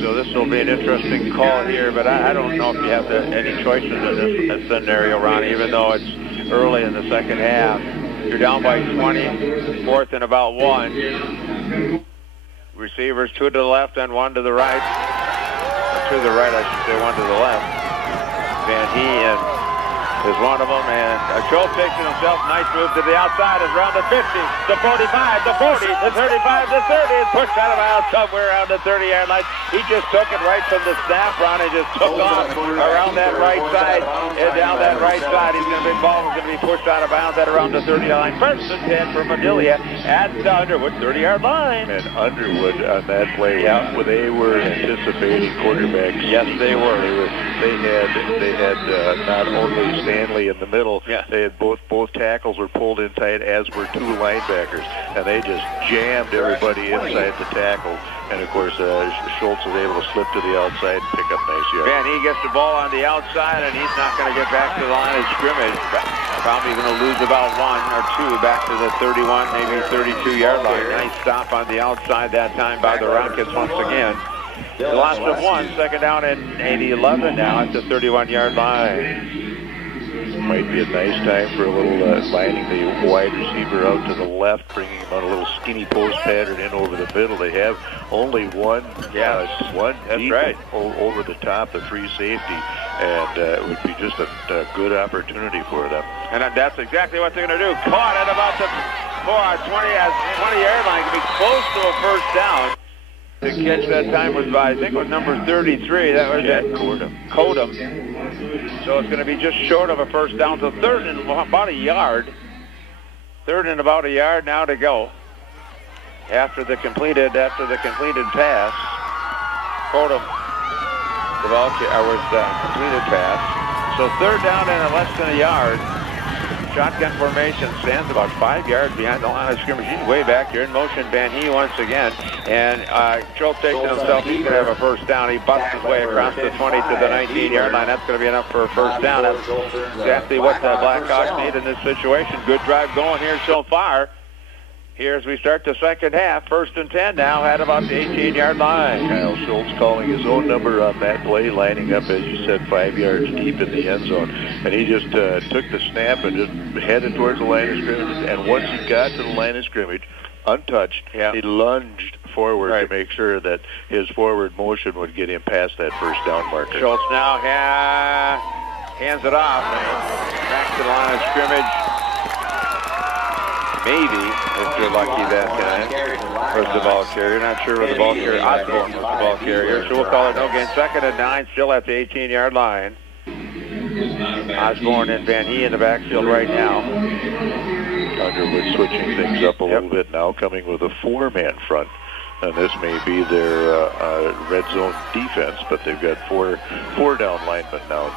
So this will be an interesting call here, but I don't know if you have any choices in this scenario, Ron, even though it's early in the second half. You're down by 20, fourth and about 1. Receivers 2 to the left and 1 to the right. To the right, I should say, 1 to the left. Van Heen is one of them, and Schultz takes it himself. Nice move to the outside. Is around the 50, the 45, the 40, the 35, the 30. It's pushed out of bounds somewhere around the 30-yard line. He just took it right from the snap, Ron, and just took off around that right side and down that right side. He's going to be ball is going to be pushed out of bounds at around the 30-yard line. First and 10 for Madelia at the Underwood 30-yard line. And Underwood on that play, they were anticipating quarterbacks. Yes, they were. They had not only Stanley in the middle, they had both tackles were pulled in tight, as were 2 linebackers, and they just jammed everybody inside the tackle. And of course, Schultz was able to slip to the outside and pick up nice yards. Van Heen gets the ball on the outside, and he's not going to get back to the line of scrimmage. Probably going to lose about 1 or 2 back to the 31, maybe 32-yard line. Nice stop on the outside that time by the Rockets once again. The loss of 1, second down and 11 now at the 31-yard line. Might be a nice time for a little lining the wide receiver out to the left, bringing him on a little skinny post pattern in over the middle. They have only one deep over the top, the free safety, and it would be just a good opportunity for them. And that's exactly what they're going to do. Caught at about the 20-yard line. Going to be close to a first down. The catch that time was by, I think it was number 33. That was Codum. So it's going to be just short of a first down. So third and about a yard. Third and about a yard now to go. After the completed pass. Codum, the ball was completed pass. So third down and less than a yard. Shotgun formation, stands about 5 yards behind the line of scrimmage. He's way back here in motion. Van Heen once again. And Schultz takes it himself. He's going to have a first down. He busts his way across the 20 to the 19-yard line. That's going to be enough for a first down. That's exactly what the Blackhawks need in this situation. Good drive going here so far. Here as we start the second half, first and 10 now at about the 18-yard line. Kyle Schultz calling his own number on that play, lining up, as you said, 5 yards deep in the end zone. And he just took the snap and just headed towards the line of scrimmage. And once he got to the line of scrimmage, untouched, he lunged forward to make sure that his forward motion would get him past that first down marker. Schultz now hands it off. Back to the line of scrimmage. Maybe, if you're lucky that time, was the ball carrier. Not sure what the ball carrier. Osborne was the ball carrier. So we'll call it no gain. Second and 9, still at the 18-yard line. Osborne and Van Heen in the backfield right now. Underwood switching things up a little bit now, coming with a 4-man front. And this may be their red zone defense, but they've got four down linemen now.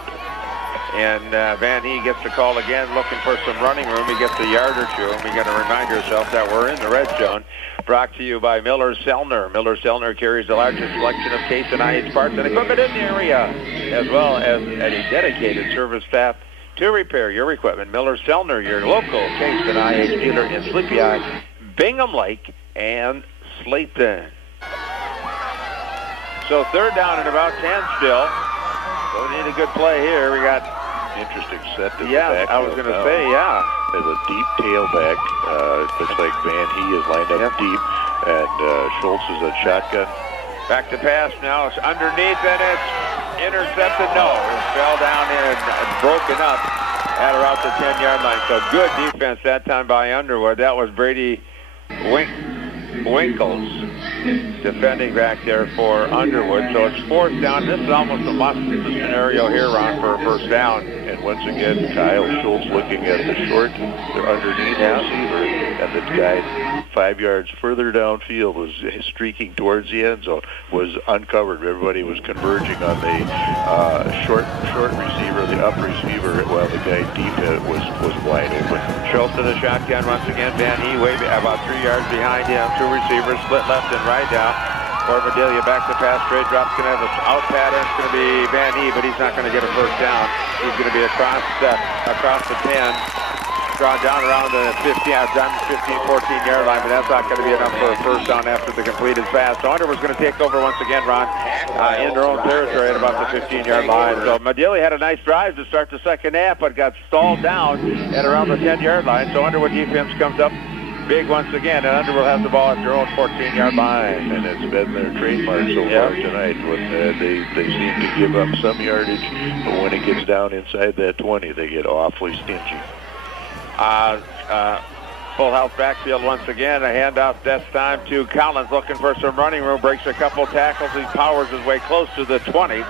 And Van Heen gets the call again, looking for some running room. He gets a yard or 2, and we got to remind ourselves that we're in the red zone. Brought to you by Miller-Selner. Miller-Selner carries the largest selection of case and IH parts and equipment in the area, as well as a dedicated service staff to repair your equipment. Miller-Selner, your local case and IH dealer in Sleepy Eye, Bingham Lake, and Slayton. So third down and about 10 still. So we need a good play here. We got interesting set to the back. I was going to say, There's a deep tailback. Looks like Van Heen is lined up deep, and Schultz is a shotgun. Back to pass now. It's underneath, and it's intercepted. No, it fell down and broken up at around the 10-yard line. So good defense that time by Underwood. That was Brady Winkles defending back there for Underwood. So it's fourth down. This is almost a must scenario here, Ron, for a first down. And once again, Kyle Schultz looking at the short, the underneath receiver, and the guy 5 yards further downfield was streaking towards the end zone, was uncovered. Everybody was converging on the short receiver, the up receiver, while the guy deep was wide open. Schultz to the shotgun once again. Van Heen way about 3 yards behind him. 2 receivers split left and right now. For Madelia, back to pass, straight drop's going to have an out pattern. It's going to be Van Heen, but he's not going to get a first down. He's going to be across the 10. drawn down around the 14-yard line, but that's not going to be enough for a first down after the completed pass. So Underwood's going to take over once again, Ron, in their own territory at about the 15-yard line. So Madelia had a nice drive to start the second half, but got stalled down at around the 10-yard line. So Underwood defense comes up big once again, and Underwood has the ball at their own 14-yard line. And it's been their trademark so far tonight. When they seem to give up some yardage, but when it gets down inside that 20, they get awfully stingy. Full house backfield once again. A handoff this time to Collins, looking for some running room. Breaks a couple tackles. He powers his way close to the 20.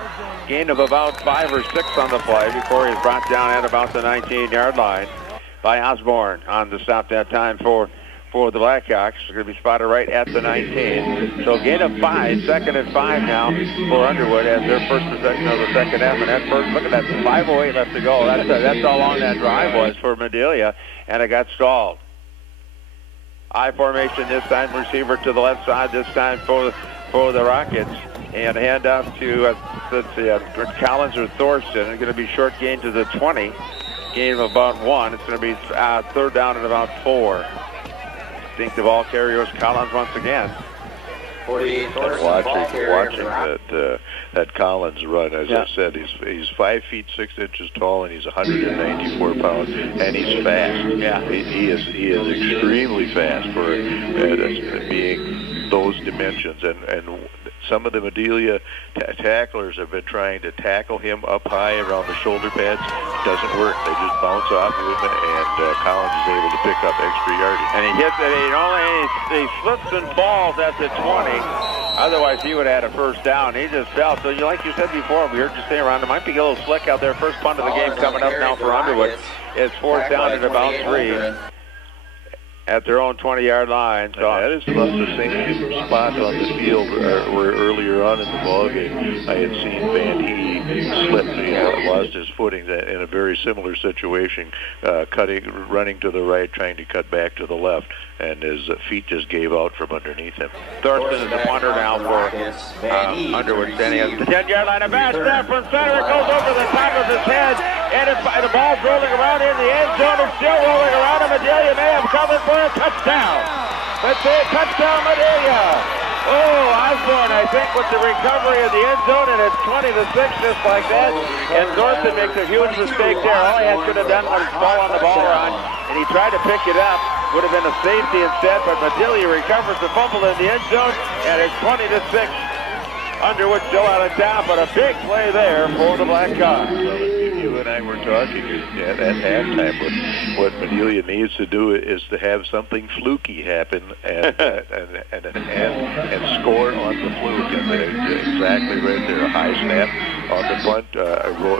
Gain of about 5 or 6 on the play before he's brought down at about the 19-yard line by Osborne on the stop that time for the Blackhawks. They're going to be spotted right at the 19. So gain of 5, second and 5 now for Underwood as their first possession of the second half. And that first, look at that, 5:08 left to go. That's how long that drive was for Madelia, and it got stalled. I formation this time, receiver to the left side this time for the Rockets. And handoff to Collins or Thorsten. It's going to be short gain to the 20. Gain of about 1. It's going to be third down at about 4. Think the ball carriers Collins once again. Watching that Collins run, as I said, he's 5 feet 6 inches tall and he's 194 pounds, and he's fast. Yeah, he is extremely fast for being those dimensions, and some of the Madelia tacklers have been trying to tackle him up high around the shoulder pads. It doesn't work. They just bounce off of him, and Collins is able to pick up extra yardage. And he hits it. He slips and falls at the 20. Otherwise, he would have had a first down. He just fell. So, like you said before, we heard you say around, it might be a little slick out there. First punt of the game coming up now for Underwood. It's fourth down at about 3. At their own 20-yard line. So that is about the same spot on the field where earlier on in the ballgame I had seen Van He slip. He lost his footing in a very similar situation, running to the right, trying to cut back to the left, and his feet just gave out from underneath him. Thorsten is the punter now for Underwood, standing at the 10-yard line. A bad snap from center. It goes over the top of his head, and the ball's rolling around in the end zone. It's still rolling around. Madelia may have covered for a touchdown. Let's say a touchdown, Madelia. Oh, Osborne, I think, with the recovery in the end zone, and it's 20-6 just like that. And Thorsten makes a huge mistake there. All he could have done was fall on the ball run, and he tried to pick it up. Would have been a safety instead, but Madelia recovers the fumble in the end zone, and it's 20-6. Underwood still out of town, but a big play there for the Blackhawks. You and I were talking at halftime. What Madelia needs to do is to have something fluky happen and score on the fluke. And exactly right there, a high snap on the punt,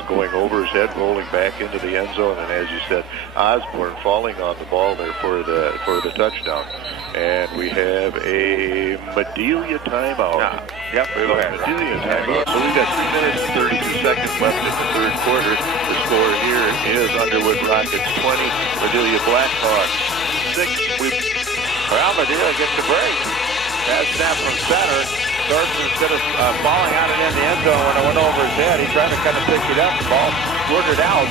going over his head, rolling back into the end zone, and as you said, Osborne falling on the ball there for the touchdown. And we have a Madelia timeout. Yep, we go ahead. Madelia timeout. So we've got 3 minutes and 32 seconds left in the third quarter. The score here is Underwood Rockets 20, Madelia Blackhawks 6. Well, Madelia gets the break. Bad snap from center. Thorsten, instead of falling out and in the end zone when it went over his head, he tried to kind of pick it up. The ball squirted out.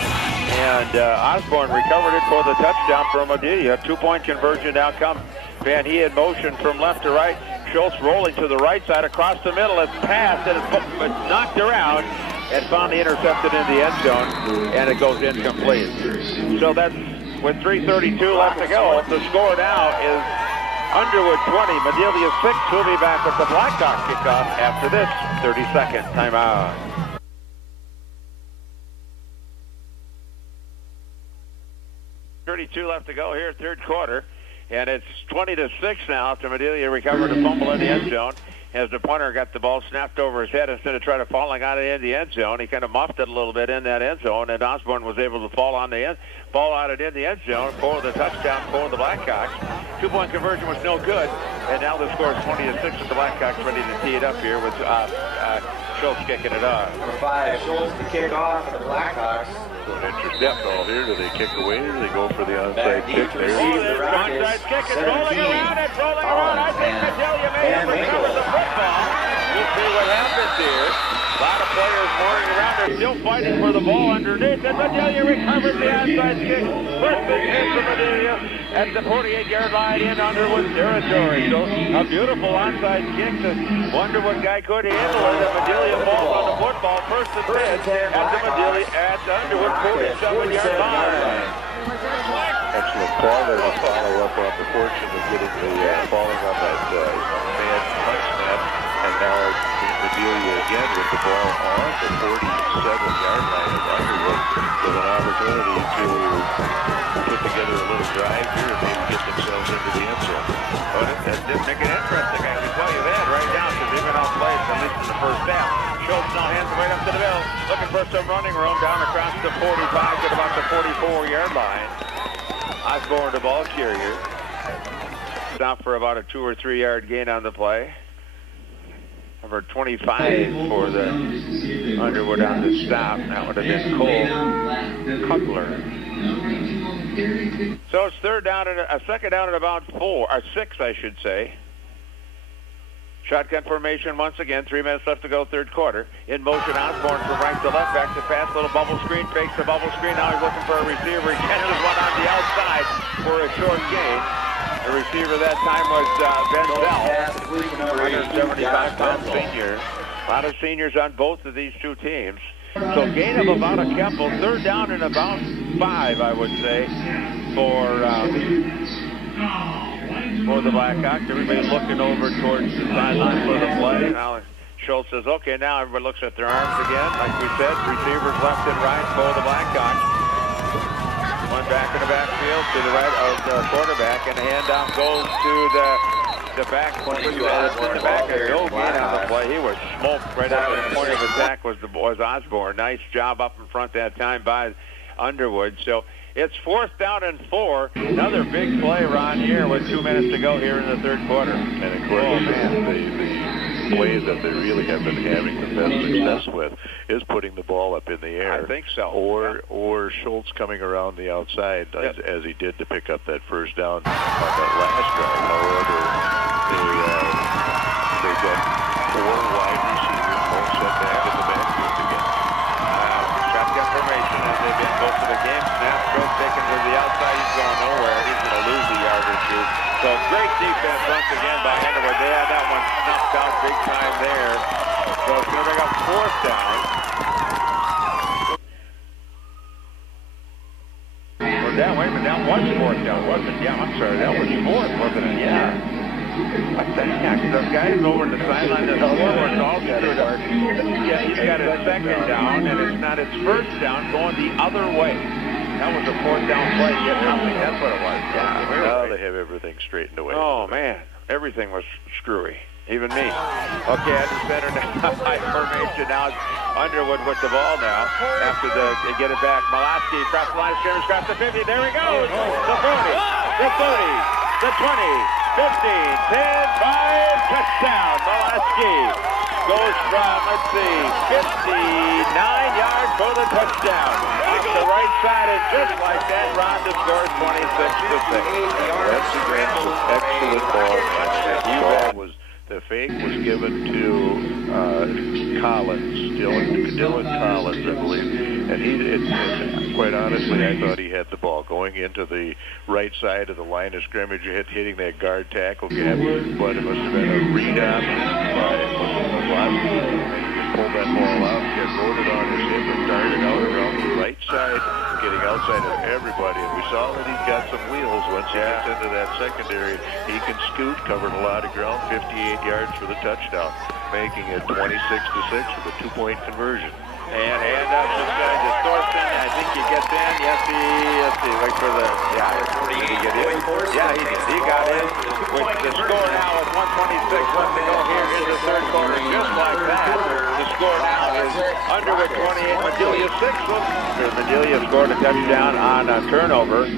And Osborne recovered it for the touchdown for Madelia. 2-point conversion outcome. Van He in motion from left to right. Schultz rolling to the right side across the middle. It's passed and it's knocked around and finally intercepted in the end zone, and it goes incomplete. So that's with 3:32 left to go. The score now is Underwood 20, Madelia 6. We'll be back with the Blackhawks kickoff after this 30-second timeout. 32 left to go here, third quarter. And it's 20-6 now after Madelia recovered a fumble in the end zone. As the punter got the ball snapped over his head instead of trying to falling out in the end zone, he kind of muffed it a little bit in that end zone, and Osborne was able to fall out in the end zone for the touchdown for the Blackhawks. 2-point conversion was no good, and now the score is 20-6 with the Blackhawks ready to tee it up here with Schultz kicking it off. Number 5, Schultz to kick off for the Blackhawks. An interesting call here. Do they kick away or do they go for the onside kick there? Onside kick. It's rolling around. It's rolling around. I think Madelia may have recovered the football. We'll see what happens here. A lot of players mooring around. They're still fighting for the ball underneath. And Madelia recovers the onside kick. First and 10 for Madelia at the 48-yard line in Underwood territory. So a beautiful onside kick. The Underwood guy could handle it. And Madelia falls on the football. First and 10 at the Madelia at the Underwood 47-yard line. Excellent call there to follow up on the fortune of getting the falling on that bad punt snap. And now Madelia again with the ball on the 47-yard line of Underwood with an opportunity to put together a little drive here and maybe get themselves into the end zone. Oh, that did make it interesting. I can tell you that right now because they've been outplayed, at least in the first half. Schultz now hands it right up to the middle, looking for some running room down across the 45 to about the 44-yard line. Osborne, the ball carrier. Stop for about a 2 or 3 yard gain on the play. Number 25 for the Underwood on the stop. That would have been Cole Cutler. So it's second down at about 6, I should say. Shotgun formation once again. 3 minutes left to go, third quarter. In motion, Osborne from right to left, back to pass. Little bubble screen, fakes the bubble screen. Now he's looking for a receiver. He catches one on the outside for a short gain. The receiver that time was Benzel, 175-pound senior. A lot of seniors on both of these two teams. So gain of about a couple. Third down and about 5, I would say, for the Blackhawks. Everybody's looking over towards the sideline for the play. Now Schultz says, okay, now everybody looks at their arms again. Like we said, receivers left and right for the Blackhawks. One back in the backfield to the right of the quarterback, and the handoff goes to the back point. In the back of no gain on the play. He was smoked right out of the point of attack was Osborne. Nice job up in front that time by Underwood. So it's 4th down and 4. Another big play, Ron, here with 2 minutes to go here in the third quarter. And of course, the play that they really have been having the best success with is putting the ball up in the air. I think so. Or Schultz coming around the outside as he did to pick up that first down on that last drive. However, they got 4 wide receivers, both set back in the backfield again. Shotgun formation as they've been both of the game. Snap, Schultz taken to the outside. He's going nowhere. He's going to lose a yard or two. So great defense once again by Underwood. They had that one knocked out big time there. So it's going to bring up 4th down. Or that, wait a minute, that was 4th down, wasn't it? Yeah, I'm sorry, that was 4th, wasn't it? Yeah. What's that? Yeah, because those guys over in the sideline, the forwards all screwed up. Yeah, he's got his second down, and it's not his first down going the other way. That was a 4th down play, get nothing. That's what it was. Yeah, now they have everything straightened away. Oh, man. Everything was screwy. Even me. Okay, at the center now, high formation now. Underwood with the ball now. After they get it back. Malasky across the line of scrimmage, across the 50. There he goes. The 40, the 30, the 20, 15, 10, 5, touchdown. Malasky goes from, 59 yards for the touchdown. Off the right side, and just like that, Rhonda scores 26-6. That's an excellent ball. The fake was given to Collins, Dylan Collins, I believe. And quite honestly, I thought he had the ball going into the right side of the line of scrimmage, hitting that guard tackle gap. But it must have been a read on by Madelia. He pulled that ball out, rode it on his hip, and darted out around the right side, getting outside of everybody. And we saw that he's got some wheels. Once he gets into that secondary, he can scoot, covered a lot of ground, 58 yards for the touchdown, making it 26-6 with a 2-point conversion. And hand up to Thorson. I think he gets in. Yes, let's see, wait for the, did he get in? Yeah, he got in. With the score now with 1:26 left to go here in the third quarter. Just like that, the score now is Underwood 28, Madelia 6. Madelia scored a touchdown on a turnover.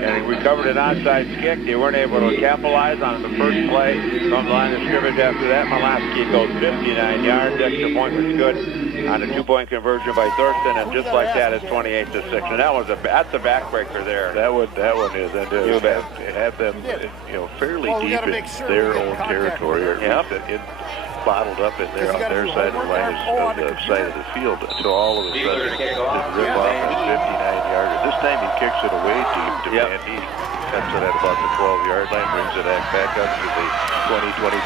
And he recovered an onside kick. They weren't able to capitalize on the first play from the line of scrimmage. After that, Malasky goes 59 yards. Extra point was good on a 2-point conversion by Thurston, and just like that, it's 28-6. And that's a backbreaker there. That one is, and to have them, fairly deep in their own territory, or bottled up in there on their side of the line of the side of the field. So all of a sudden, they rip off a 59-yarder. This time he kicks it away deep to Van Heek. Cuts it at about the 12-yard line, brings it back up to the 20, 25,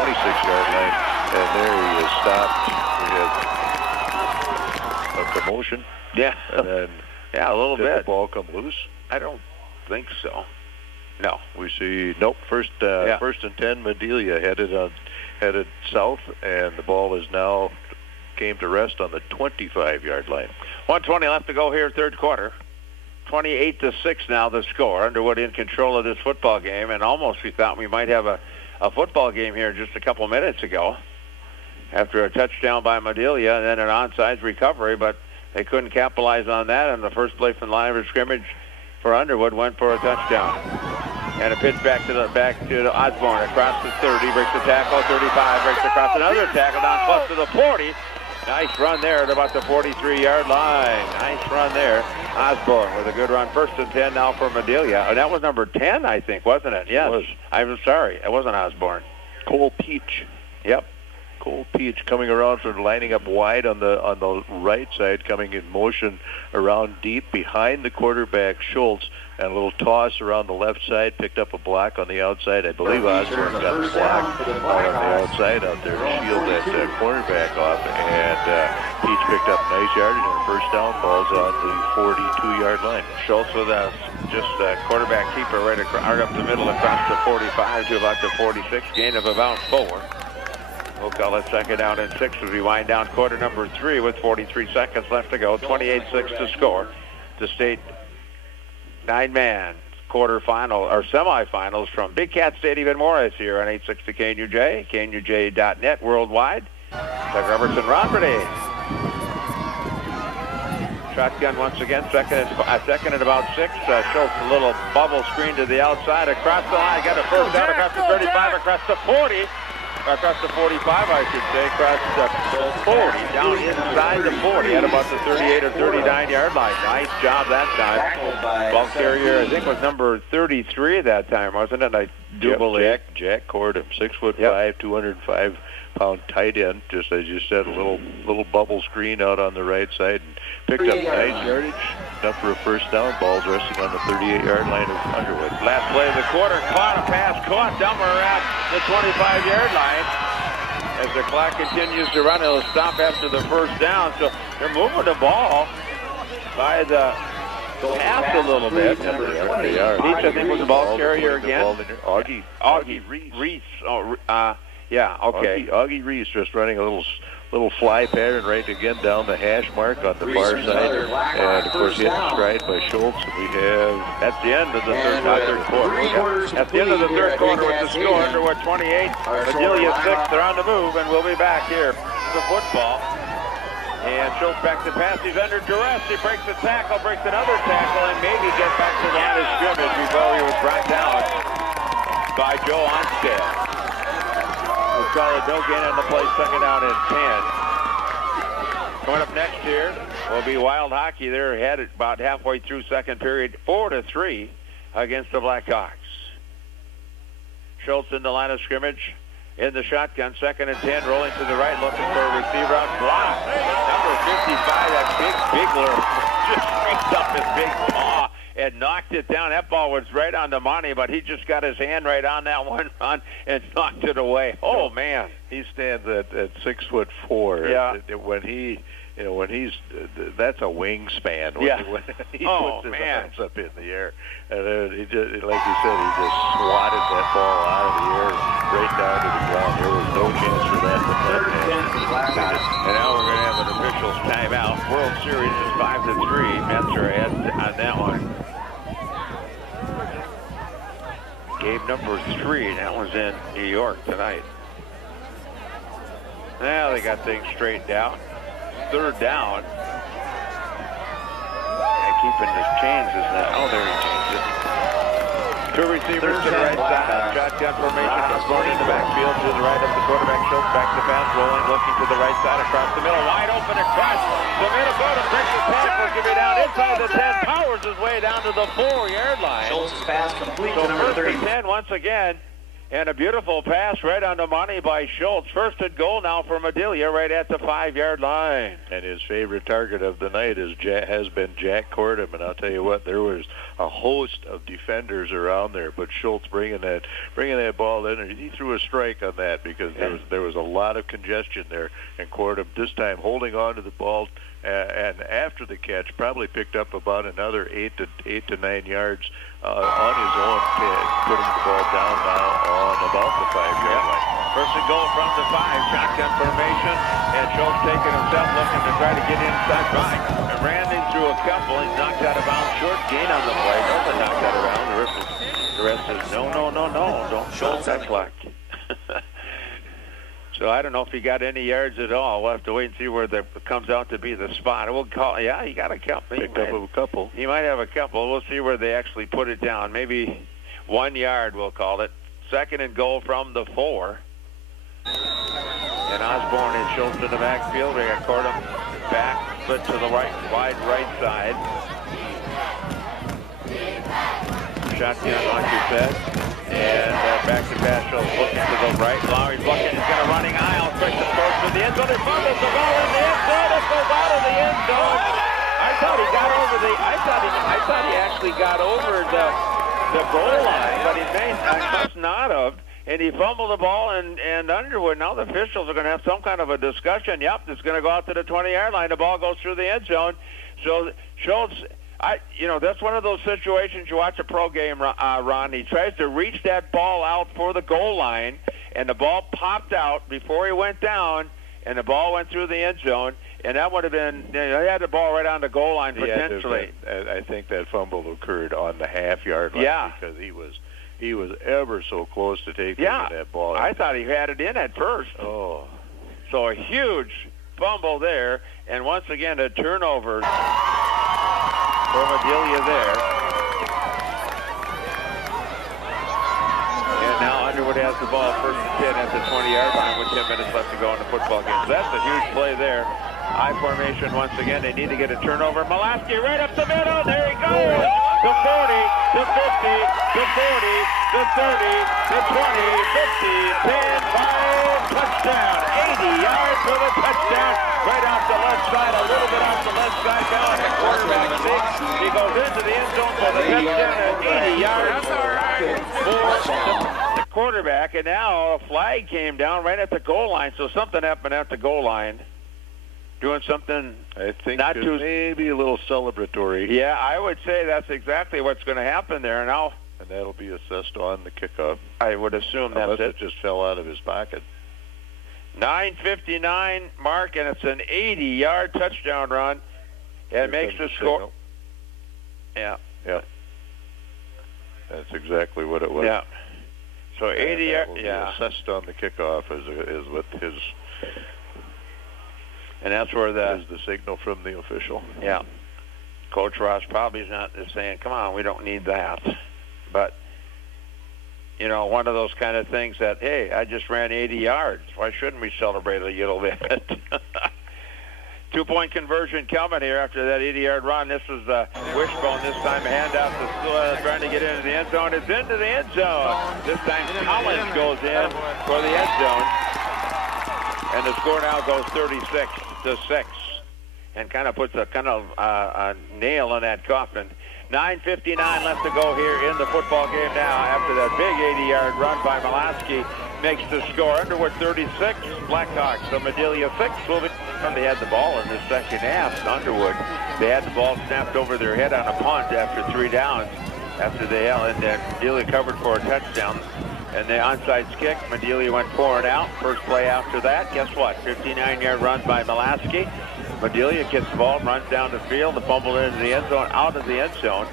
26-yard line, and there he is stopped. We have a commotion. Yeah. And then a little did bit. the ball come loose? I don't think so. No. We see first and 10. Madelia headed south, and the ball is now came to rest on the 25-yard line. 1:20 left to go here, third quarter. 28-6 now the score. Underwood in control of this football game, and almost we thought we might have a football game here just a couple minutes ago after a touchdown by Madelia and then an onside recovery, but they couldn't capitalize on that, and the first play from the line of scrimmage for Underwood went for a touchdown. And a pitch back to Osborne across the 30, breaks the tackle, 35, breaks across another tackle down close to the 40. Nice run there at about the 43-yard line. Nice run there. Osborne with a good run. First and 10 now for Madelia. Oh, that was number 10, I think, wasn't it? Yes. It was. I'm sorry. It wasn't Osborne. Cole Peach. Yep. Cole Peach coming around, sort of lining up wide on the right side, coming in motion around deep behind the quarterback Schultz, and a little toss around the left side, picked up a block on the outside. I believe Osborne got the block on the outside out there to shield that cornerback off, and Peach picked up nice yardage on first down, balls on the 42-yard line. Schultz with just a quarterback keeper right up the middle across the 45 to about the 46, gain of about 4. We'll call it second down and 6 as we wind down quarter number 3 with 43 seconds left to go. 28-6 to score. The state 9-man quarterfinal or semifinals from Big Cat Stadium in Morris here on 860 KNUJ, KNUJ.net worldwide. Doug Robertson, Ron Brady. Shotgun once again, second and about 6. Schultz a little bubble screen to the outside across the line. Got a first down across the 35, across the 40. Across the 45, I should say, across the 40, down inside the 40 at about the 38 or 39-yard line. Nice job that time. Ball carrier, I think, was number 33 that time, wasn't it? I do believe. Jack Cordham, 6'5", 205-pound tight end. Just as you said, a little bubble screen out on the right side, and picked up nice yardage. Enough for a first down. Ball's resting on the 38-yard line of Underwood. Last play of the quarter, caught a pass, caught Dummer at the 25-yard line. As the clock continues to run, it'll stop after the first down. So they're moving the ball by the pass a little bit. They are. Peach, I think, was the ball carrier again. Augie Reese. Yeah, okay. Augie Reese just running a little fly pattern right again down the hash mark on the far side. And, of course, hit stride by Schultz. And we have, at the end of the third quarter. At the end of the third quarter with the score, Underwood 28, Madelia 6. They're on the move, and we'll be back here. The football. And Schultz back to pass. He's under duress. He breaks a tackle, breaks another tackle, and maybe gets back to the line of scrimmage before he was brought down by Joe Onstead. We'll call it no gain on the play, second down and 10. Coming up next here will be Wild Hockey. They're headed about halfway through second period, 4-3 against the Blackhawks. Schultz in the line of scrimmage in the shotgun, second and 10, rolling to the right, looking for a receiver out block. Number 55, that big Bigler, just reached up his big paw and knocked it down. That ball was right on the money, but he just got his hand right on that one run and knocked it away. Oh, man. He stands at 6'4". Yeah. When he's that's a wingspan. When he puts his arms up in the air, and he just, like you said, he just swatted that ball out of the air right down to the ground. There was no chance for that to happen. And now we're going to have an official timeout. World Series is 5-3. Mets are ahead on that one. Game number 3. That one's in New York tonight. Now they got things straightened out. Third down. And keeping his chains is now. Oh, there he changed it. Two receivers to the right side. Shotgun formation. Going in the backfield to the right of the quarterback. Schultz back to pass. Rolling, looking to the right side across the middle. Wide open across the Minnesota. Breaks the tackle. Give it down inside the 10. Powers his way down to the 4-yard line. Schultz's pass complete so to number 30. First and 10 once again. And a beautiful pass right on the money by Schultz. First and goal now for Madelia right at the 5-yard line. And his favorite target of the night has been Jack Cordham. And I'll tell you what, there was a host of defenders around there, but Schultz bringing that ball in, and he threw a strike on that because there was a lot of congestion there. And Cordham this time holding on to the ball, and after the catch probably picked up about another 8 to 9 yards on his own, putting the ball down now on about the 5-yard line. First and goal from the 5, shotgun formation, and Schultz taking himself, looking to try to get inside back. And Randy threw a couple, he's knocked out of bounds, short gain on the play. Nobody knocked out of bounds. The rest is no, don't Schultz that clock. So I don't know if he got any yards at all. We'll have to wait and see where that comes out to be the spot. We'll call. Yeah, he got a couple. Picked up a couple. He might have a couple. We'll see where they actually put it down. Maybe 1 yard, we'll call it. Second and goal from the 4. And Osborne and Schultz in the backfield. We got Cordham back, split to the right, wide right side. Shotgun, like you said. And back to pass, Schultz looking to the right. Lowry's looking, he's got a running aisle. Quick to throw to the end zone. He fumbles the ball in the end zone. It goes out of the end zone. I thought he got over I thought he actually got over the goal line, but he must not have. And he fumbled the ball, and Underwood, now the officials are going to have some kind of a discussion. Yep, it's going to go out to the 20-yard line. The ball goes through the end zone. So Schultz, that's one of those situations you watch a pro game, Ron. He tries to reach that ball out for the goal line, and the ball popped out before he went down, and the ball went through the end zone. And that would have been, he had the ball right on the goal line potentially. I think that fumble occurred on the half-yard line because he was ever so close to taking that ball. I thought he had it in at first. Oh. So a huge fumble there, and once again a turnover for Madelia there. And now Underwood has the ball first and 10 at the 20-yard line with 10 minutes left to go in the football game. So that's a huge play there. High formation once again. They need to get a turnover. Malasky right up the middle. There he goes. The 40, the 50, the 40, the 30, the 20, 15, 10, 5, touchdown. 80 yards for the touchdown. Right off the left side, a little bit off the left side. Down at quarterback six. He goes into the end zone for the touchdown at 80 yards for the quarterback. And now a flag came down right at the goal line. So something happened at the goal line. Doing something, I think, not too, maybe a little celebratory. Yeah, I would say that's exactly what's going to happen there now. And that'll be assessed on the kickoff. I would assume that's it just fell out of his pocket. 9:59 mark, and it's an 80-yard touchdown run. It makes the score. Yeah. Yeah. That's exactly what it was. Yeah. So 80 yards. Yeah. Assessed on the kickoff is what his. And that's where is the signal from the official. Yeah. Coach Ross probably is not just saying, come on, we don't need that. But, one of those kind of things that, hey, I just ran 80 yards. Why shouldn't we celebrate a little bit? 2-point conversion coming here after that 80-yard run. This is Wishbone. This time a handoff to trying to get into the end zone. It's into the end zone. This time Collins goes in for the end zone. And the score now goes 36-6, and kind of puts a nail in that coffin. 9:59 left to go here in the football game now. After that big 80-yard run by Malasky, makes the score. Underwood 36, Blackhawks. So Madelia 6 will be. They had the ball in the second half. Underwood, they had the ball snapped over their head on a punt after 3 downs. After they held, and Madelia covered for a touchdown. And the onside kick, Madelia went 4 and out. First play after that, guess what? 59-yard run by Malasky. Madelia gets the ball, runs down the field, the fumble into the end zone, out of the end zone.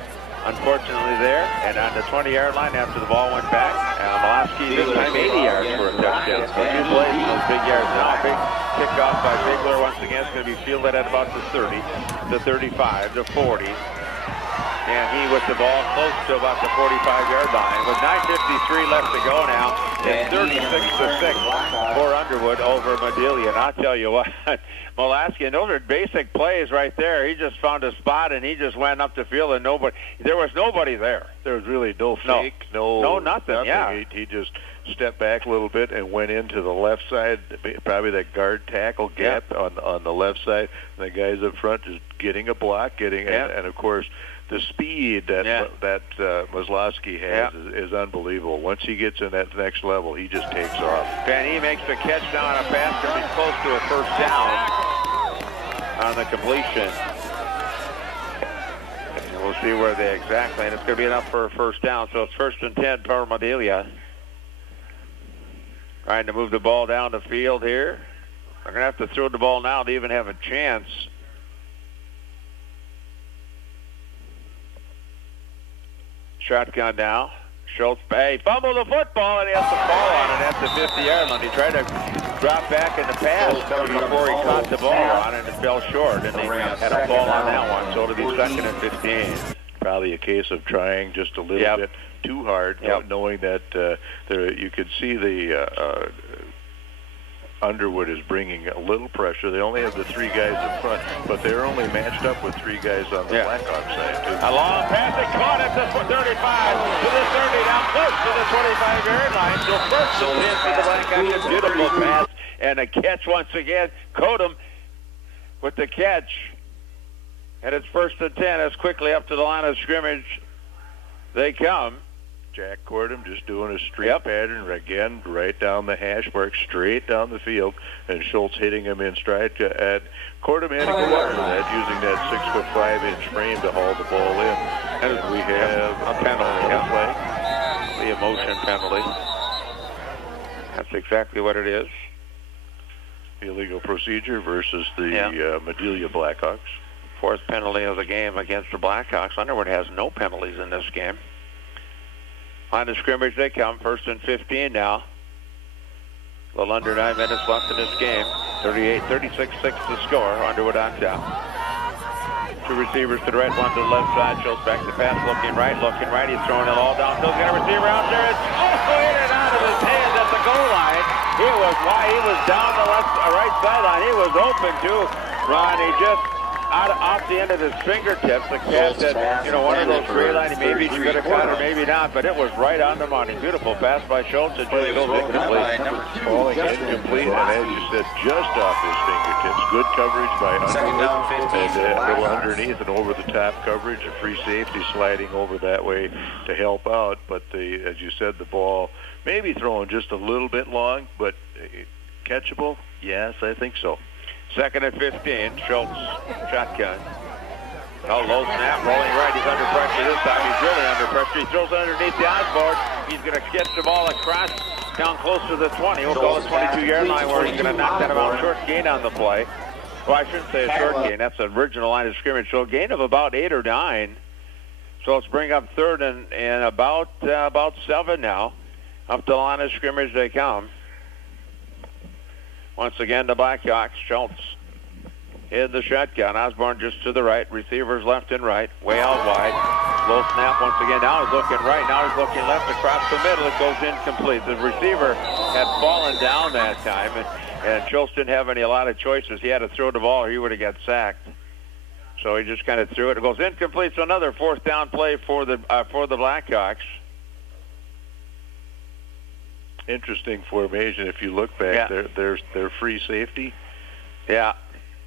Unfortunately there, and on the 20-yard line after the ball went back, Malasky this time 80 yards for a touchdown. So 2 plays, those big yards now. Big kickoff by Bigler once again. It's going to be fielded at about the 30, the 35, the 40. And he with the ball close to about the 45-yard line. With 9:53 left to go now, it's 36-6 for Underwood over Madelia. And I'll tell you what, Malasky, and those are basic plays right there. He just found a spot, and he just went up the field, and there was nobody there. There was really no fake, no nothing. Yeah, he just stepped back a little bit and went into the left side, probably that guard tackle gap on the left side. And the guys up front just getting a block, and of course the speed that Maslowski has is unbelievable. Once he gets in that next level, he just takes off. And he makes the catch down on a pass, coming close to a first down on the completion. And we'll see where they exactly, and it's going to be enough for a first down. So it's 1st and 10 for Madelia. Trying to move the ball down the field here. They're going to have to throw the ball now to even have a chance. Shotgun now. Schultz, he fumbled the football, and he has to fall on it at the 50-yard line. He tried to drop back in the pass before he caught the ball on it, and it fell short, and they had a fall on that one. So it'll be 2nd and 15. Probably a case of trying just a little bit too hard, knowing that you could see the Underwood is bringing a little pressure. They only have the 3 guys in front, but they're only matched up with 3 guys on the Blackhawks side, too. A long pass, and caught at the 35 to the 30, down close to the 25-yard line. So first and 10 for the Blackhawks. Beautiful pass, and a catch once again. Kodum with the catch. And it's 1st and 10 as quickly up to the line of scrimmage they come. Jack Kodum just doing a streak pattern again, right down the hash mark, straight down the field, and Schultz hitting him in stride. Kodum had to go after that, using that 6'5" frame to haul the ball in. And we have a penalty. The emotion penalty. That's exactly what it is. Illegal procedure versus the Madelia Blackhawks. 4th penalty of the game against the Blackhawks. Underwood has no penalties in this game. On the scrimmage they come, 1st and 15 now. A little under 9 minutes left in this game. 36-6 the score. Underwood on top. 2 receivers to the right, 1 to the left side. Schultz back to pass, looking right. He's throwing it all down. Still got a receiver out there. It's also in and out of his hands at the goal line. He was down the right sideline. He was open too, Ron. He just off the end of his fingertips. The catch that, one of those gray lines, maybe he could have caught or maybe not, but it was right on the money. Beautiful pass by Schultz. It just goes incomplete. Falling incomplete, and as you said, just off his fingertips. Good coverage by Underwood, and a little underneath and over the top coverage. A free safety sliding over that way to help out, but as you said, the ball maybe throwing just a little bit long, but catchable? Yes, I think so. 2nd and 15. Schultz, shotgun. Low snap, rolling right. He's under pressure this time. He's really under pressure. He throws it underneath the Osborne. He's going to catch the ball across, down close to the 20. We'll call it 22-yard line, where he's going to knock that about short gain on the play. Well, I shouldn't say a short gain. That's the original line of scrimmage. So a gain of about 8 or 9. So let's bring up 3rd and about 7 now. Up to the line of scrimmage they come. Once again, the Blackhawks. Schultz in the shotgun. Osborne just to the right. Receivers left and right. Way out wide. Low snap once again. Now he's looking right. Now he's looking left across the middle. It goes incomplete. The receiver had fallen down that time, and Schultz didn't have a lot of choices. He had to throw the ball or he would have got sacked. So he just kind of threw it. It goes incomplete. So another 4th down play for the Blackhawks. Interesting formation. If you look back, there's their free safety. Yeah.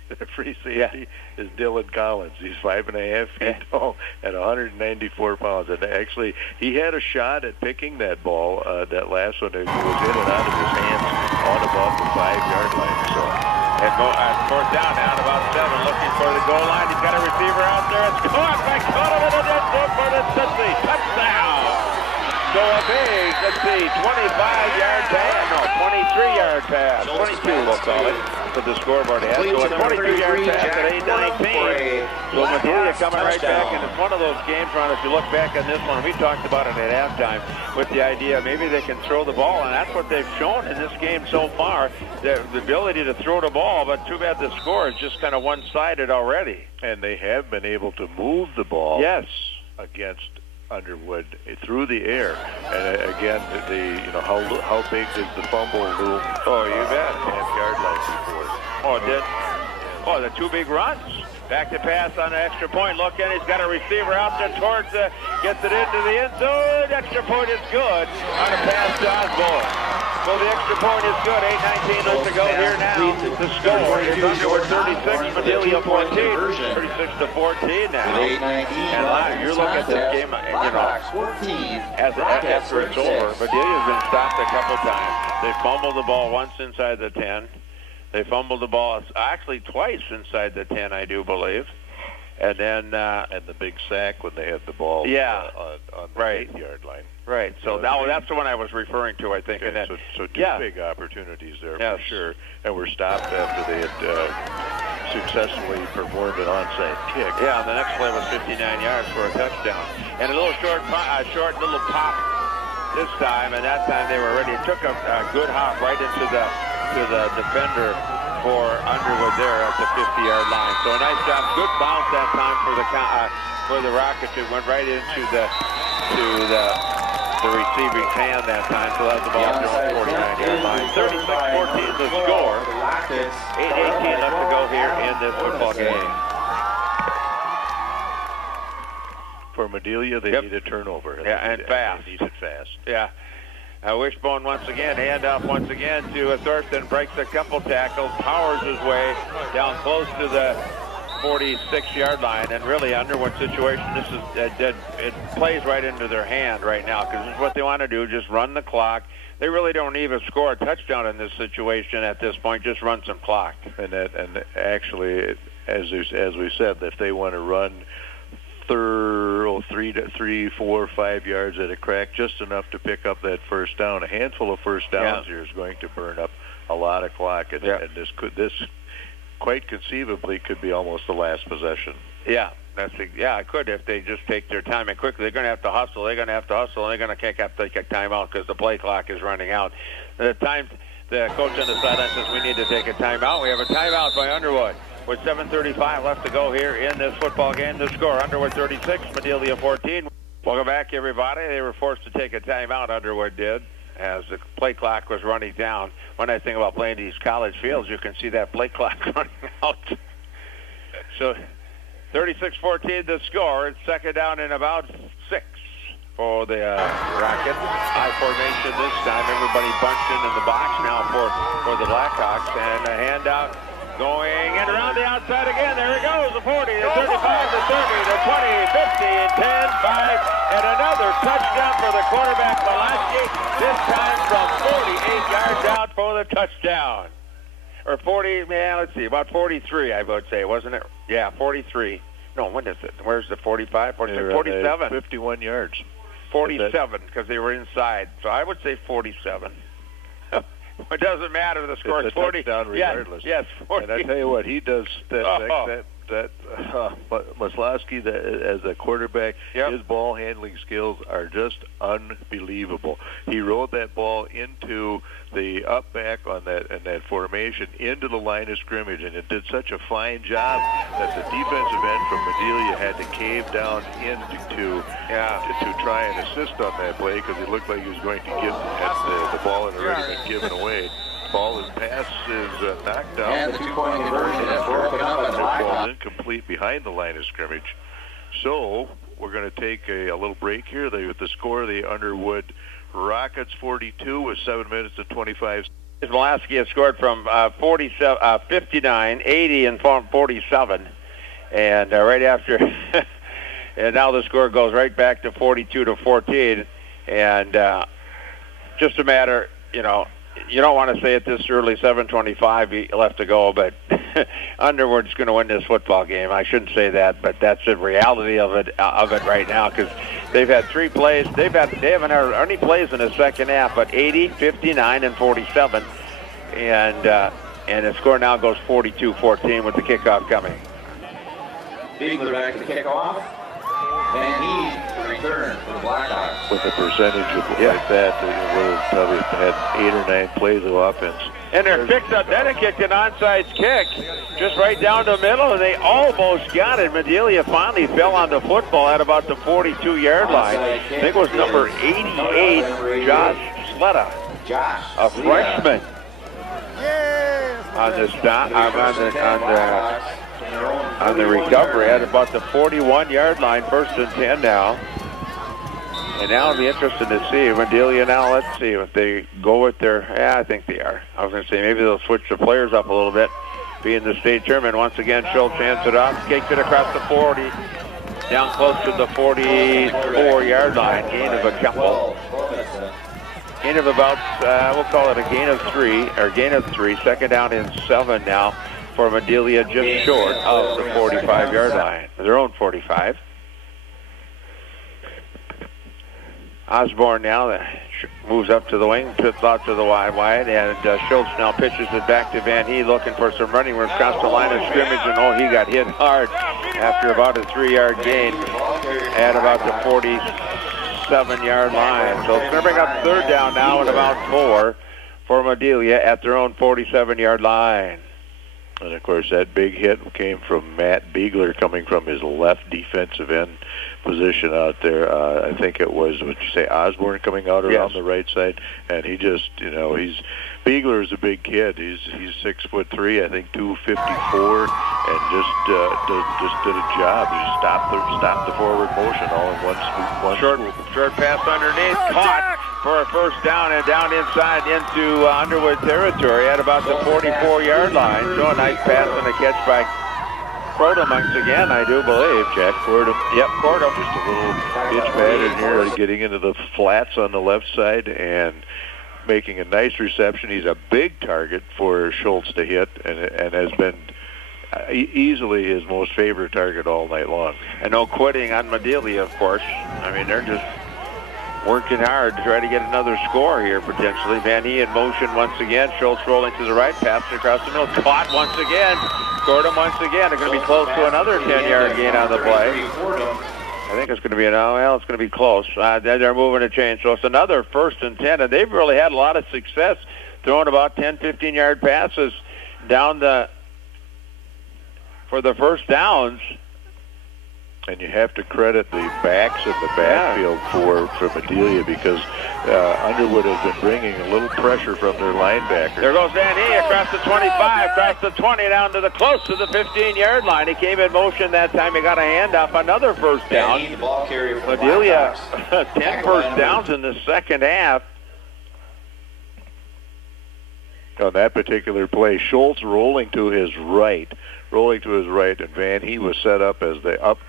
The free safety is Dylan Collins. He's 5.5 feet tall at 194 pounds. And actually, he had a shot at picking that ball, that last one. It was in and out of his hands on above the 5-yard line. So, and 4th down now at about 7, looking for the goal line. He's got a receiver out there. It's caught by Kodum in the dead zone for the Tootsie. Touchdown! So a big, 25-yard pass. No, 23-yard pass. 22, we'll call it, for the scoreboard. So a 22-yard pass at 8:19. So Madelia coming right back, and it's one of those games, Ron, if you look back on this one, we talked about it at halftime with the idea maybe they can throw the ball, and that's what they've shown in this game so far, the ability to throw the ball, but too bad the score is just kind of one-sided already. And they have been able to move the ball against Underwood through the air, and again, how big does the fumble loom? Oh, you bet. 10-yard line before. Oh, it did. Oh, the two big runs. Back to pass on an extra point. Look in, he's got a receiver out there towards gets it into the end zone. Extra point is good on a pass to Osborne. So the extra point is good. 8:19 left to go here now. The score is Underwood 36, Madelia 14. 36 to 14 now. And you look at this game, you know, after it's over, Madelia's been stopped a couple times. They fumbled the ball once inside the 10. They fumbled the ball actually twice inside the 10, I do believe. And then and the big sack when they had the ball on the 8-yard line. Right. So now that's the one I was referring to, I think. Okay, and then, so two big opportunities there for sure. And were stopped after they had successfully performed an onside kick. Yeah, and the next play was 59 yards for a touchdown. And a little short little pop this time, and that time they were ready. It took a good hop right into the defender for Underwood there at the 50-yard line. So a nice job, good bounce that time for the Rockets. It went right into the receiving hand that time. So that's the ball to the 49-yard line. 36-14 the score. 8:18 left to go here in this football game. For Madelia, they need a turnover. And fast. They need it fast. Yeah. Wishbone once again, handoff once again to Thurston, breaks a couple tackles, powers his way down close to the 46-yard line, and really Underwood situation, this is it plays right into their hand right now, because this is what they want to do, just run the clock. They really don't even score a touchdown in this situation at this point, just run some clock. And actually, as we said, if they want to run 3, 4, 5 yards at a crack, just enough to pick up that first down. A handful of first downs here is going to burn up a lot of clock, and this quite conceivably could be almost the last possession. Yeah, it could if they just take their time and quickly. They're going to have to hustle. They're going to have to hustle, and they're going to take a timeout because the play clock is running out. The coach on the sideline says we need to take a timeout. We have a timeout by Underwood. With 7:35 left to go here in this football game. The score, Underwood 36, Madelia 14. Welcome back, everybody. They were forced to take a timeout, Underwood did, as the play clock was running down. One nice thing about playing these college fields, you can see that play clock running out. So 36-14 the score. It's second down and about 6 for the Rockets. High formation this time. Everybody bunched into the box now for the Blackhawks. And a handout. Going and around the outside again. There he goes. The 40, the 35, the 30, the 20, 50, and 10, 5, and another touchdown for the quarterback, Pulaski. This time from 48 yards out for the touchdown. Or 40, let's see, about 43, I would say, wasn't it? Yeah, 43. No, when is it? Where's the 45? 46, 47. 51 yards. 47, because they were inside. So I would say 47. It doesn't matter. The score is 40. Touchdown regardless. Yes, 40. And I tell you what, he does Maslowski as a quarterback. His ball handling skills are just unbelievable. He rolled that ball into the up back on that formation into the line of scrimmage, and it did such a fine job that the defensive end from Madelia had to cave down in to try and assist on that play, because he looked like he was going to give the ball had already been given away. Pass is knocked down. And the two-point conversion is broken up and ball incomplete behind the line of scrimmage. So we're going to take a little break here. With the score, the Underwood Rockets 42 with 7 minutes and 25 seconds. Pulaski has scored from 59, 80, and 47. And right after, and now the score goes right back to 42 to 14. And just a matter, you don't want to say it this early, 7:25 left to go, but Underwood's going to win this football game. I shouldn't say that, but that's the reality of it right now, because they've had 3 plays. They haven't had any plays in the second half, but 80, 59, and 47. And the score now goes 42-14 with the kickoff coming. Being back to kickoff. Van Hees to return for the Blackhawks. With a percentage like that, they would have probably had 8 or 9 plays of offense. And they're kicked up. Then it kicked an onside kick just right down the middle, and they almost got it. Madelia finally fell on the football at about the 42-yard line. I think it was number 88, Josh Sletta, a freshman. on the stop, on the recovery at about the 41-yard line, 1st and 10 now. And now it'll be interesting to see Madelia now. Let's see if they go with their. Yeah, I think they are. I was going to say maybe they'll switch the players up a little bit. Being the state chairman, once again, Schultz hands it off, kicks it across the 40, down close to the 44-yard line. Gain of a couple. Gain of about, we'll call it a gain of 3, or gain of 3. 2nd down and 7 now for Madelia, just short of the 45-yard line. Their own 45. Osborne now moves up to the wing, puts out to the wide, and Schultz now pitches it back to Van He, looking for some running room across the line of scrimmage, and he got hit hard after about a 3-yard gain at about the 47-yard line. So it's going to bring up 3rd down now and about 4 for Madelia at their own 47-yard line. And, of course, that big hit came from Matt Beegler coming from his left defensive end position out there. I think it was, would you say, Osborne coming out around the right side, and he just, Beegler is a big kid. He's 6'3", I think 254, and just did a job. He stopped the forward motion all in one short pass underneath, caught for a 1st down and down inside into Underwood territory at about the 44-yard line. So a nice pass and a catch by Cordum once again, I do believe. Jack Cordum. Yep, Cordum. Just a little pitch pattern here, getting into the flats on the left side and making a nice reception. He's a big target for Schultz to hit, and has been easily his most favorite target all night long. And no quitting on Madelia, of course. I mean, they're just working hard to try to get another score here, potentially. Van He in motion once again. Schultz rolling to the right, passing across the middle. Caught once again. Gordon once again. They're going to be close to another 10-yard gain on the play. I think it's going to be it's going to be close. They're moving a change. So it's another 1st and 10, and they've really had a lot of success throwing about 10, 15-yard passes down for the 1st downs. And you have to credit the backs in the backfield for Madelia, because Underwood has been bringing a little pressure from their linebacker. There goes Van He across the 25, across the 20, down to the close to the 15-yard line. He came in motion that time. He got a handoff, another 1st down. Madelia, 10 1st downs in the 2nd half. On that particular play, Schultz rolling to his right, and Van He was set up as the up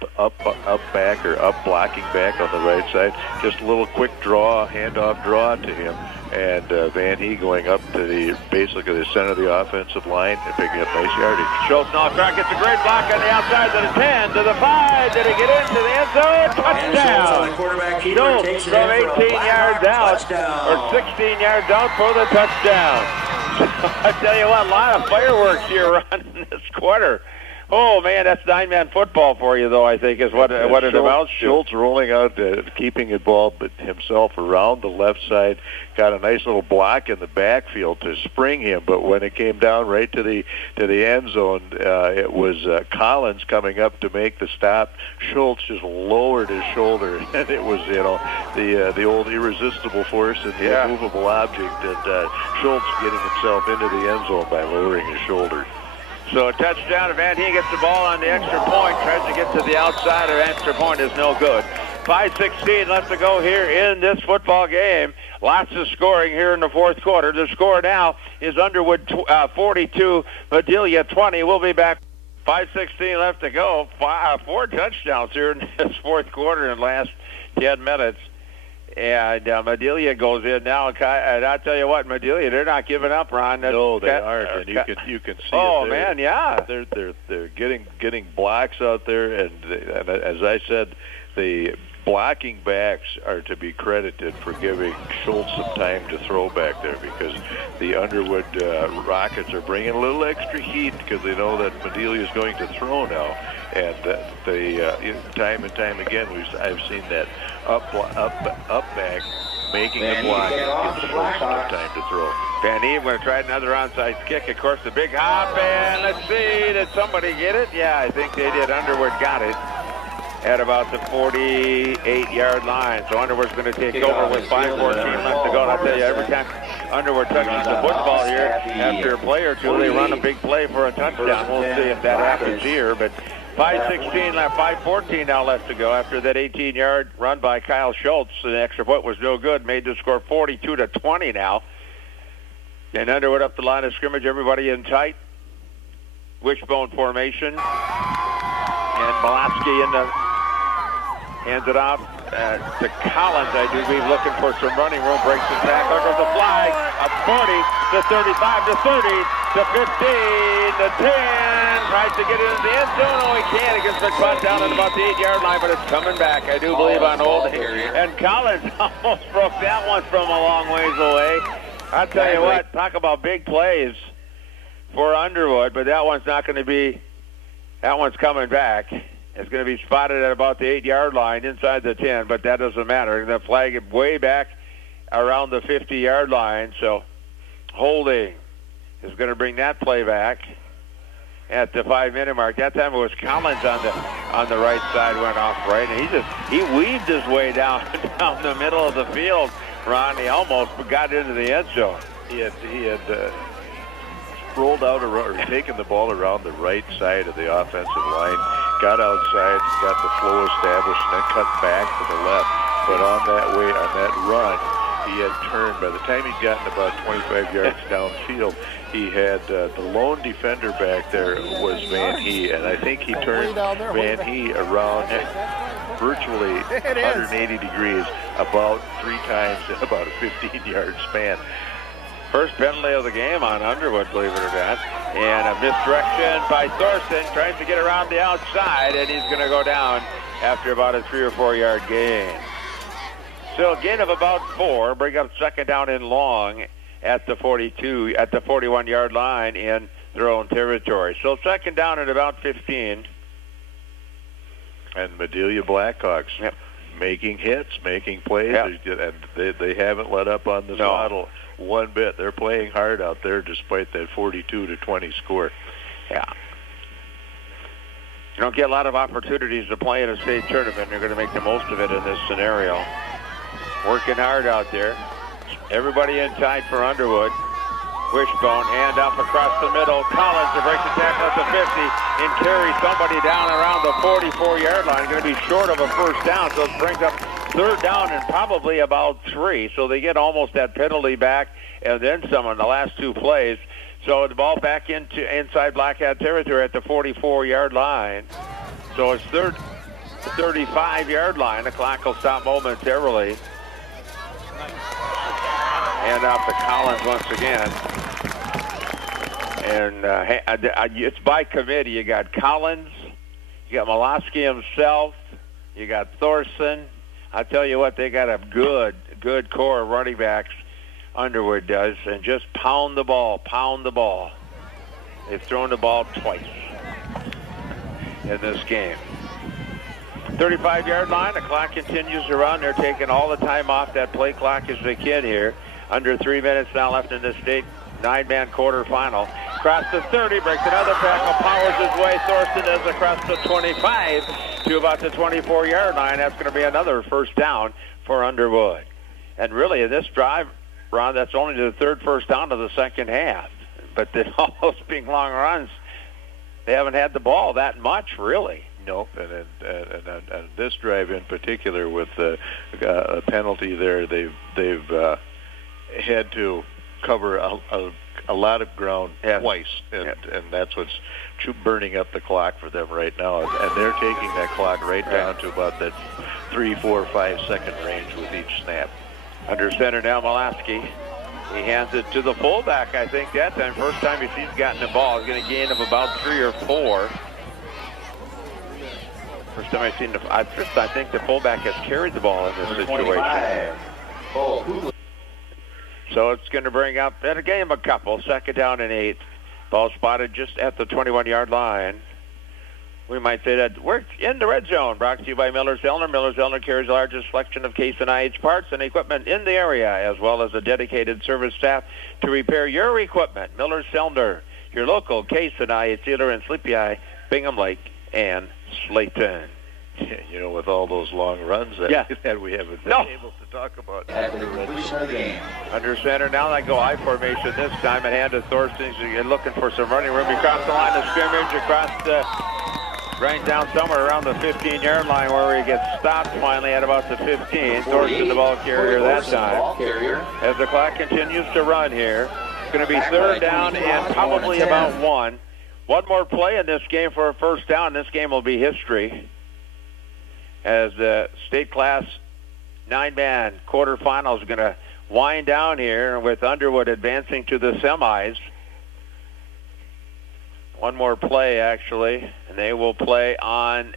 back or up blocking back on the right side. Just a little quick handoff draw to him, and Van He going up to basically the center of the offensive line and picking up nice yardage. Schultz now gets a great block on the outside to the 10, to the 5. Did he get into the end zone? Touchdown! Schultz from 18 yards out, or 16 yards out for the touchdown. I tell you what, a lot of fireworks here running this quarter. Oh, man, that's 9-man football for you, though, I think, is what it amounts to. Schultz rolling out, keeping the ball but himself around the left side, got a nice little block in the backfield to spring him, but when it came down right to the end zone, it was Collins coming up to make the stop. Schultz just lowered his shoulder, and it was, the old irresistible force and the immovable object, and Schultz getting himself into the end zone by lowering his shoulder. So a touchdown. Van He gets the ball on the extra point. Tries to get to the outside of extra point. Is no good. 5:16 left to go here in this football game. Lots of scoring here in the 4th quarter. The score now is Underwood 42, Madelia 20. We'll be back. 5:16 left to go. 4 touchdowns here in this 4th quarter in the last 10 minutes. And Madelia goes in now, and I tell you what, Madelia, they're not giving up, Ron. No, they aren't, and you can see it. Oh man, yeah, they're getting blocks out there, and as I said, the blocking backs are to be credited for giving Schultz some time to throw back there, because the Underwood Rockets are bringing a little extra heat because they know that Madelia is going to throw now, and time and time again I've seen that up back making a block and gives Schultz some time to throw. Van He going to try another onside kick. Of course, the big hop, and let's see, did somebody get it? Yeah, I think they did. Underwood got it at about the 48-yard line. So Underwood's going to take over with 5:14 left to go. And I'll tell you, every time Underwood touches the football here after a play or two. They run a big play for a touchdown. We'll see if that happens here. But 5:16 left, 5:14 now left to go after that 18-yard run by Kyle Schultz. The extra point was no good. Made the score 42-20 now. And Underwood up the line of scrimmage. Everybody in tight. Wishbone formation. And Malaski in the hands it off to Collins, I do believe, looking for some running room. Breaks the tackle. There goes the flag. A 40 to 35 to 30 to 15 to 10. Tries to get it into the end zone. Oh, he can't. He gets the punt down at about the 8-yard line, but it's coming back, I do believe, on hold. And Collins almost broke that one from a long ways away. I'll tell you what, talk about big plays for Underwood, but that one's not going to be, that one's coming back. It's going to be spotted at about the 8-yard line inside the 10, but that doesn't matter. The flag is way back around the 50-yard line, so holding is going to bring that play back at the 5-minute mark. That time it was Collins on the right side, went off right, and he weaved his way down the middle of the field. Ron, he almost got into the end zone. He had rolled out or taken the ball around the right side of the offensive line, got outside, got the flow established, and then cut back to the left. But on that run, he had turned. By the time he'd gotten about 25 yards downfield, he had the lone defender back there was Van Hee, and I think he turned Van Hee around virtually 180 degrees about 3 times in about a 15-yard span. First penalty of the game on Underwood, believe it or not. And a misdirection by Thorson. Tries to get around the outside, and he's going to go down after about a 3 or 4 yard gain. So a gain of about 4. Bring up second down and long at the 42, at the 41-yard line in their own territory. So second down at about 15. And Madelia Blackhawks making hits, making plays, and they haven't let up on the throttle one bit. They're playing hard out there despite that 42-20 score. Yeah. You don't get a lot of opportunities to play in a state tournament. You're going to make the most of it in this scenario. Working hard out there. Everybody in tight for Underwood. Wishbone, hand off across the middle. Collins to break the tackle at the 50 and carry somebody down around the 44-yard line. Going to be short of a first down, so it brings up third down and probably about 3. So they get almost that penalty back and then some on the last 2 plays. So the ball back into inside Black Hat territory at the 44-yard line. So it's 35-yard line. The clock will stop momentarily. Hand off to Collins once again. And it's by committee. You got Collins, you got Malaski himself, you got Thorson. I tell you what, they got a good core of running backs, Underwood does, and just pound the ball. They've thrown the ball twice in this game. 35-yard line, the clock continues to run. They're taking all the time off that play clock as they can here. Under 3 minutes now left in the state 9-man quarterfinal. Across the 30, breaks another tackle, powers his way. Thorson is across the 25 to about the 24-yard line. That's going to be another first down for Underwood. And really, in this drive, Ron, that's only the third first down of the second half. But all those being long runs, they haven't had the ball that much, really. Nope, and this drive in particular with a penalty there, they've had to cover a lot of ground twice, and that's what's burning up the clock for them right now. And they're taking that clock right down to about that 3, 4, 5 second range with each snap. Under center now, Malaski. He hands it to the fullback, I think, that time. First time he's gotten the ball. He's going to gain of about 3 or 4. First time I've seen I think the fullback has carried the ball in this situation. So it's going to bring up, at a game of a couple, second down and 8. Ball spotted just at the 21-yard line. We might say that we're in the red zone. Brought to you by Miller-Zellner. Miller-Zellner carries the largest selection of case and IH parts and equipment in the area, as well as a dedicated service staff to repair your equipment. Miller-Zellner, your local case and IH dealer in Sleepy Eye, Bingham Lake, and Slayton. You know, with all those long runs that, that we haven't been able to talk about. At the completion of the game. Under center now, they go I formation this time and hand to Thorstens. You're looking for some running room. He crossed the line of scrimmage, across the, right down somewhere around the 15-yard line where he gets stopped finally at about the 15. Thorsten, the ball carrier that time. As the clock continues to run here, it's going to be third down and probably about one. One more play in this game for a first down. This game will be history, as the state class 9-man quarterfinals is going to wind down here with Underwood advancing to the semis. One more play, actually, and they will play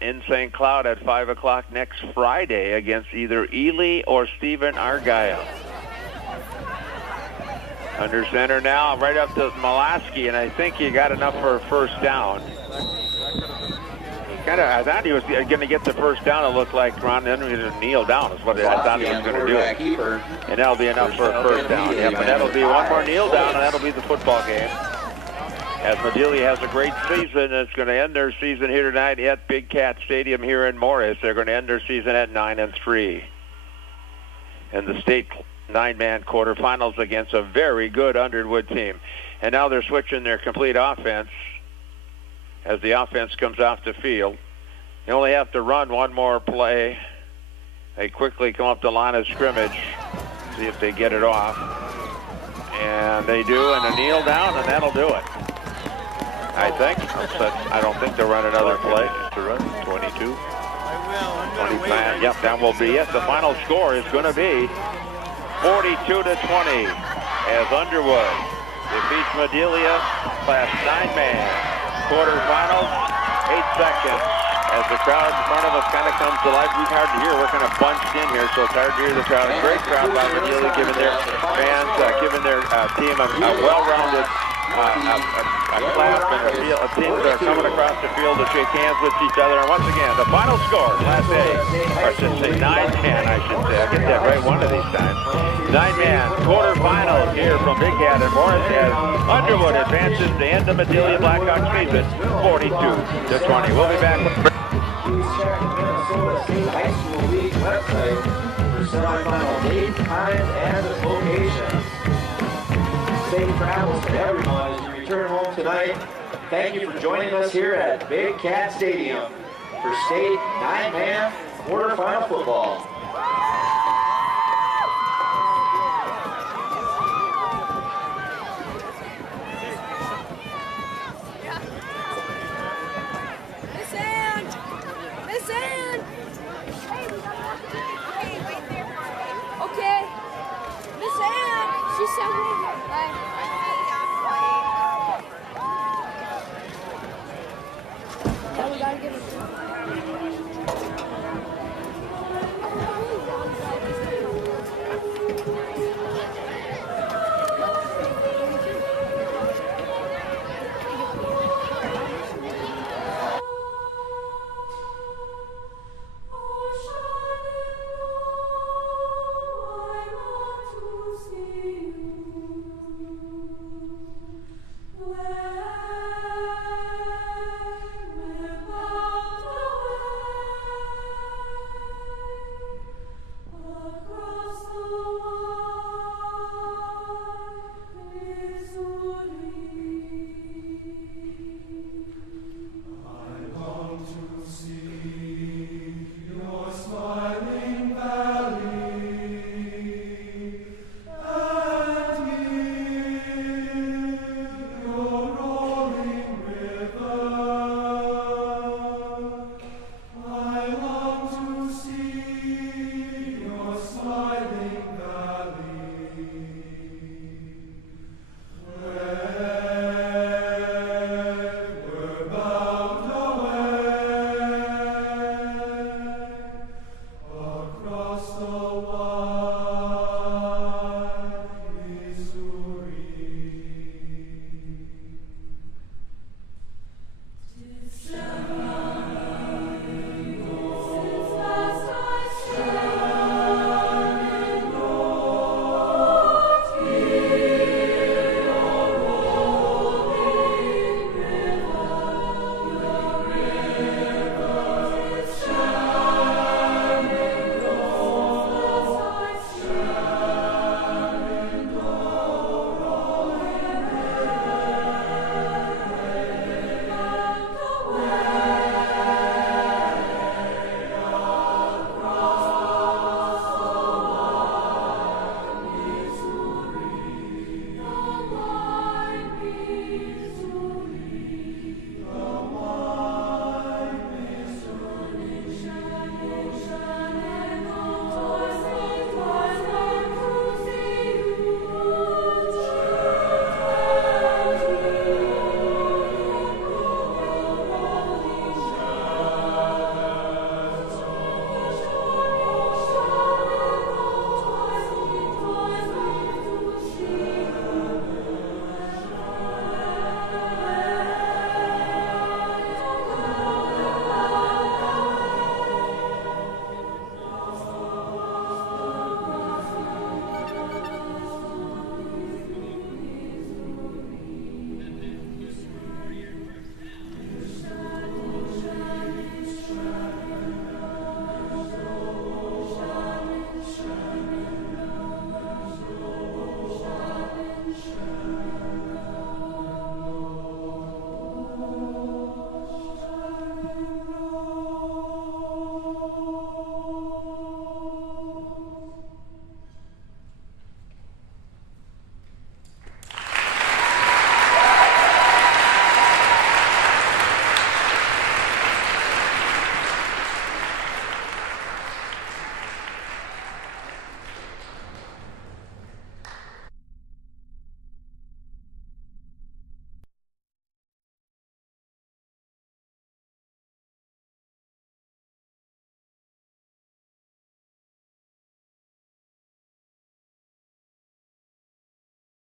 in St. Cloud at 5 o'clock next Friday against either Ely or Stephen Argyle. Under center now, right up to Molaski, and I think he got enough for a first down. I thought he was going to get the first down. It looked like Ron Henry to kneel down is what I thought he was going to do. And that'll be enough for a first down. Yep, and that'll be one more kneel down, and that'll be the football game. As Madelia has a great season, it's going to end their season here tonight at Big Cat Stadium here in Morris. They're going to end their season at 9-3. And the state 9-man quarterfinals against a very good Underwood team. And now they're switching their complete offense as the offense comes off the field. They only have to run one more play. They quickly come up the line of scrimmage, see if they get it off. And they do, and a kneel down, and that'll do it. I think. I don't think they'll run another play. To run 22. 25. Yep, that will be it. The final score is going to be 42-20 as Underwood defeats Madelia class 9-man quarterfinals. 8 seconds as the crowd in front of us kind of comes to life. It's hard to hear. We're kind of bunched in here, so it's hard to hear the crowd. A great crowd by Madelia, giving their fans, giving their team a well-rounded clap and a team that are coming across the field to shake hands with each other. And once again, the final score, Class A, or I should say 9-man, I should say. I'll get that right one of these times. 9-man quarterfinals here from Big Cat and Morris as Underwood advances to end the Madelia Blackhawks season 42-20. We'll be back with... Please check the Minnesota State High School League website for semifinal date, times, and location. Safe travels to everyone as you return home tonight. Thank you for joining us here at Big Cat Stadium for state 9-man quarterfinal football. We gotta give it